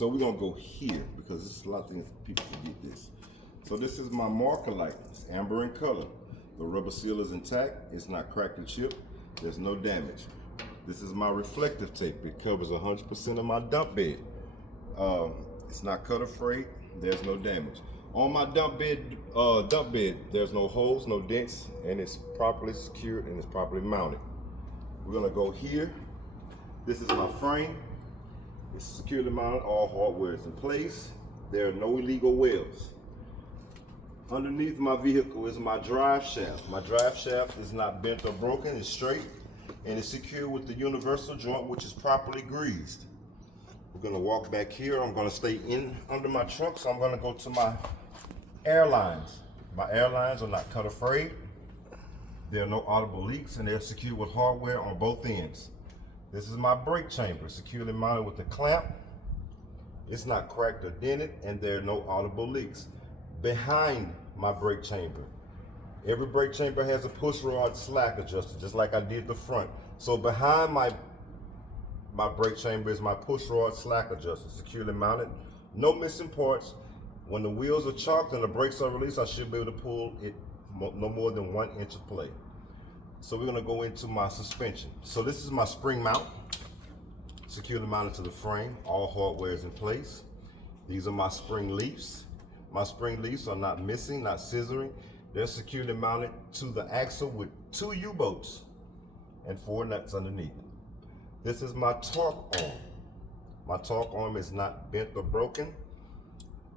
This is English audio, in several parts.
So we're gonna go here because this is a lot of things people forget this. So this is my marker light. It's amber in color. The rubber seal is intact. It's not cracked or chipped. There's no damage. This is my reflective tape. It covers 100% of my dump bed. It's not cut or frayed. There's no damage. On my dump bed, there's no holes, no dents, and it's properly secured and it's properly mounted. We're gonna go here. This is my frame. It's securely mounted. All hardware is in place. There are no illegal welds. Underneath my vehicle is my drive shaft. My drive shaft is not bent or broken. It's straight and it's secured with the universal joint, which is properly greased. We're gonna walk back here. I'm gonna stay in under my trunk, so I'm gonna go to my air lines. My air lines are not cut or frayed. There are no audible leaks, and they're secured with hardware on both ends. This is my brake chamber, securely mounted with a clamp. It's not cracked or dented, and there are no audible leaks. Behind my brake chamber, every brake chamber has a push rod slack adjuster, just like I did the front. So behind my brake chamber is my push rod slack adjuster, securely mounted, no missing parts. When the wheels are chalked and the brakes are released, I should be able to pull it no more than 1 inch of play. So we're gonna go into my suspension. So this is my spring mount, securely mounted to the frame. All hardware is in place. These are my spring leaves. My spring leaves are not missing, not scissoring. They're securely mounted to the axle with 2 U-bolts and 4 nuts underneath. This is my torque arm. My torque arm is not bent or broken.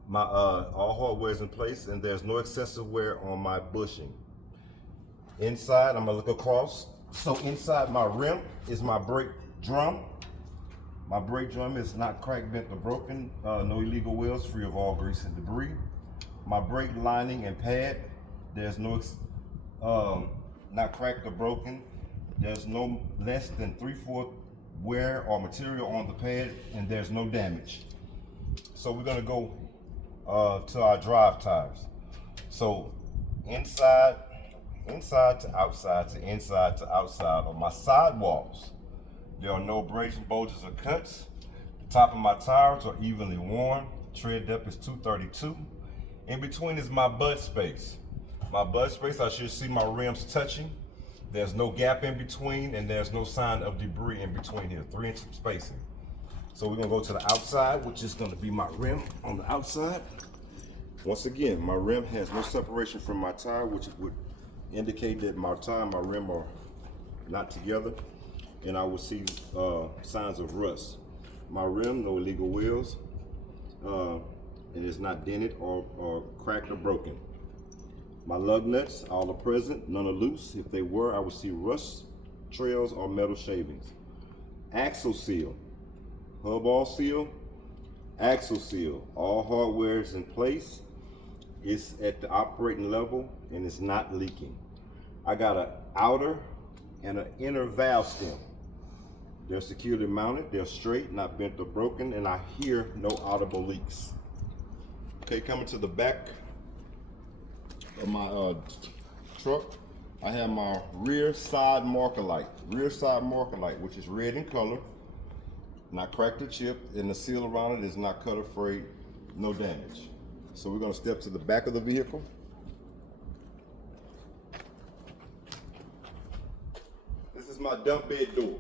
My all hardware is in place, and there's no excessive wear on my bushing. Inside, I'm gonna look across. So inside my rim is my brake drum. My brake drum is not cracked, bent, or broken. No illegal welds, free of all grease and debris. My brake lining and pad, there's no not cracked or broken. There's no less than 3/4 wear or material on the pad, and there's no damage. So we're gonna go to our drive tires. So inside to outside to inside to outside on my sidewalls, there are no abrasion, bulges, or cuts. The top of my tires are evenly worn. Tread depth is 232. In between is my bud space. My bud space, I should see my rims touching. There's no gap in between, and there's no sign of debris in between here. 3-inch spacing. So we're gonna go to the outside, which is gonna be my rim on the outside. Once again, my rim has no separation from my tire, which would indicate that my tire and my rim are not together, and I will see signs of rust. My rim, no illegal wheels, and it's not dented or cracked or broken. My lug nuts, all are present, none are loose. If they were, I would see rust trails or metal shavings. Axle seal, hub all seal, axle seal, all hardware is in place. It's at the operating level and it's not leaking. I got an outer and an inner valve stem. They're securely mounted, they're straight, not bent or broken, and I hear no audible leaks. Okay, coming to the back of my truck, I have my rear side marker light. Rear side marker light, which is red in color, not cracked or chipped, and the seal around it is not cut or frayed, no damage. So we're gonna step to the back of the vehicle. This is my dump bed door.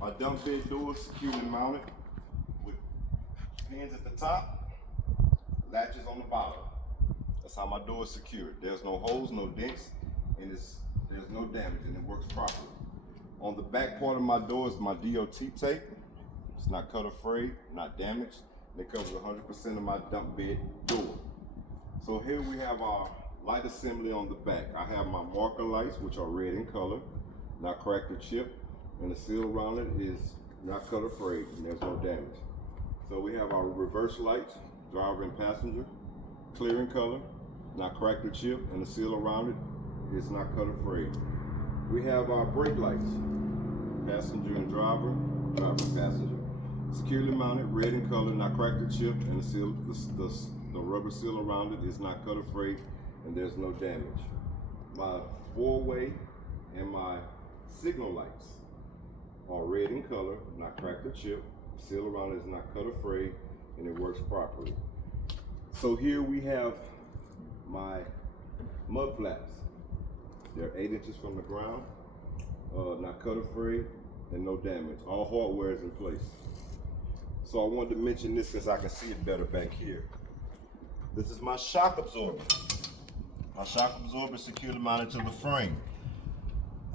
My dump bed door is securely mounted with pins at the top, latches on the bottom. That's how my door is secured. There's no holes, no dents, and there's no damage, and it works properly. On the back part of my door is my DOT tape. It's not cut or frayed, not damaged. It covers 100% of my dump bed door. So here we have our light assembly on the back. I have my marker lights, which are red in color, not cracked or chipped, and the seal around it is not cut or frayed, and there's no damage. So we have our reverse lights, driver and passenger, clear in color, not cracked or chipped, and the seal around it is not cut or frayed. We have our brake lights, passenger and driver, driver and passenger. Securely mounted, red in color, not cracked or chipped, and the seal, the rubber seal around it is not cut or frayed, and there's no damage. My four-way and my signal lights are red in color, not cracked or chipped. The seal around it is not cut or frayed, and it works properly. So here we have my mud flaps. They're 8 inches from the ground, not cut afraid, and no damage. All hardware is in place. So I wanted to mention this since I can see it better back here. This is my shock absorber. My shock absorber is securely mounted to the frame.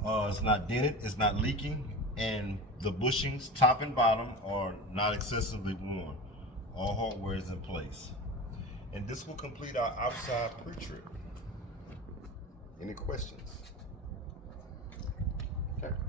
It's not dented, it's not leaking, and the bushings, top and bottom, are not excessively worn. All hardware is in place. And this will complete our outside pre-trip. Any questions? Okay.